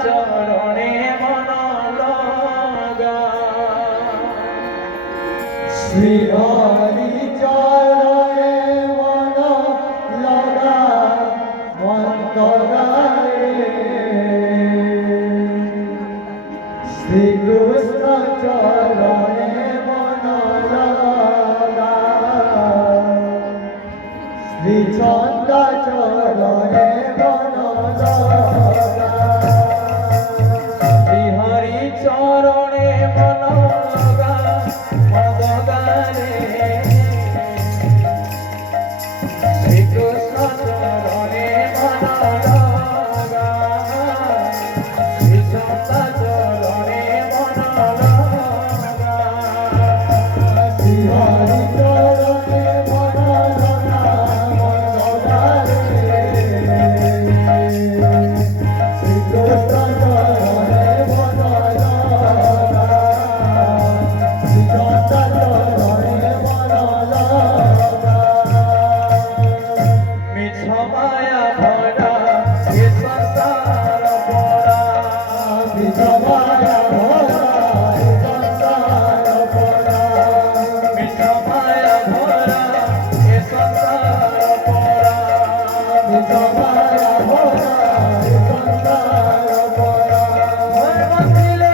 চরণে মন লগা শ্রী হরি চরণে মন লগা শ্রী কৃষ্ণ চরণে মন লগা শ্রী চন্দ চরণে মন লগা শ্রী হরি চরণে মন লগা মন লগা রে শ্রী কৃষ্ণ চরণে মন লগা শ্রী চন্দ চরণে মন লগা শ্রী হরি চরণে মন লগা মন লগা রে শ্রী কৃষ্ণ চরণে মন লগা শ্রী চন্দ চরণে মন লগা মিছ মায়া ভরা এ সংসার পরা মিছ মায়া ভরা এ সংসার পরা মিছ মায়া ভরা এ সংসার পরা মিছ মায়া ভরা এ সংসার পরা ভয় বসিলে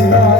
Yeah.